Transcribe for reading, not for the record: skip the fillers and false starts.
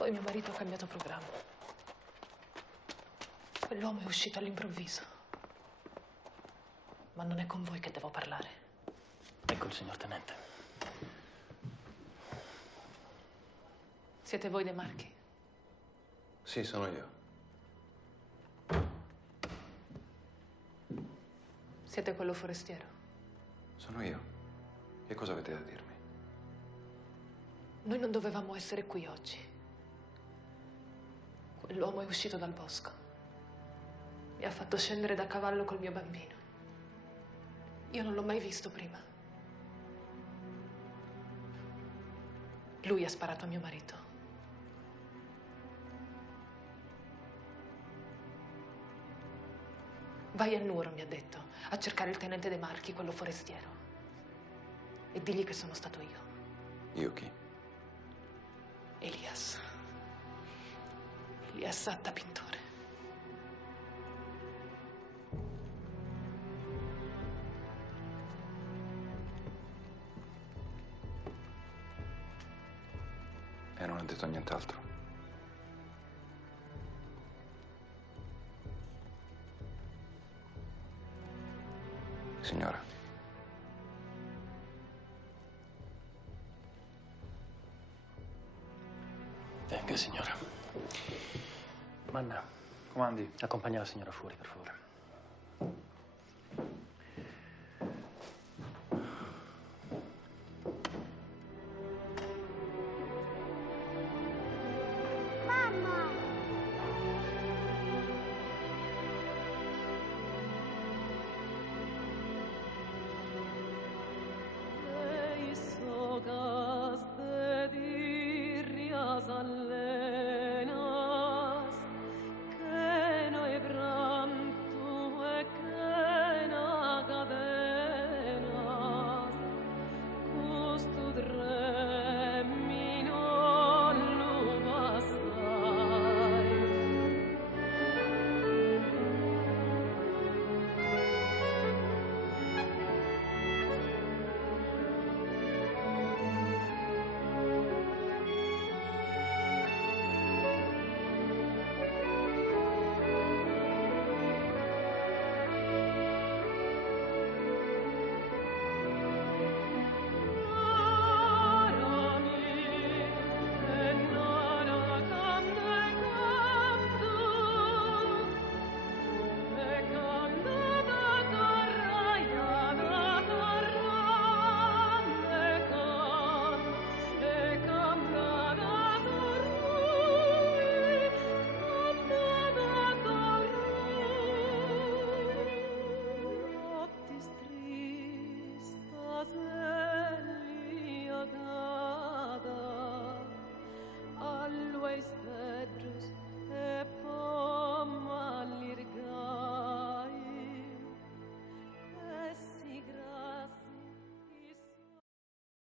Poi mio marito ha cambiato programma. Quell'uomo è uscito all'improvviso. Ma non è con voi che devo parlare. Ecco il signor tenente. Siete voi De Marchi? Sì, sono io. Siete quello forestiero? Sono io. Che cosa avete da dirmi? Noi non dovevamo essere qui oggi. Quell'uomo è uscito dal bosco. Mi ha fatto scendere da cavallo col mio bambino. Io non l'ho mai visto prima. Lui ha sparato a mio marito. Vai a Nuoro, mi ha detto, a cercare il tenente De Marchi, quello forestiero. E digli che sono stato io. Io chi? Elias. Elias Atta Pintore. E non ha detto nient'altro. Signora. Venga, signora. Manna, Comandi. accompagna la signora fuori, per favore.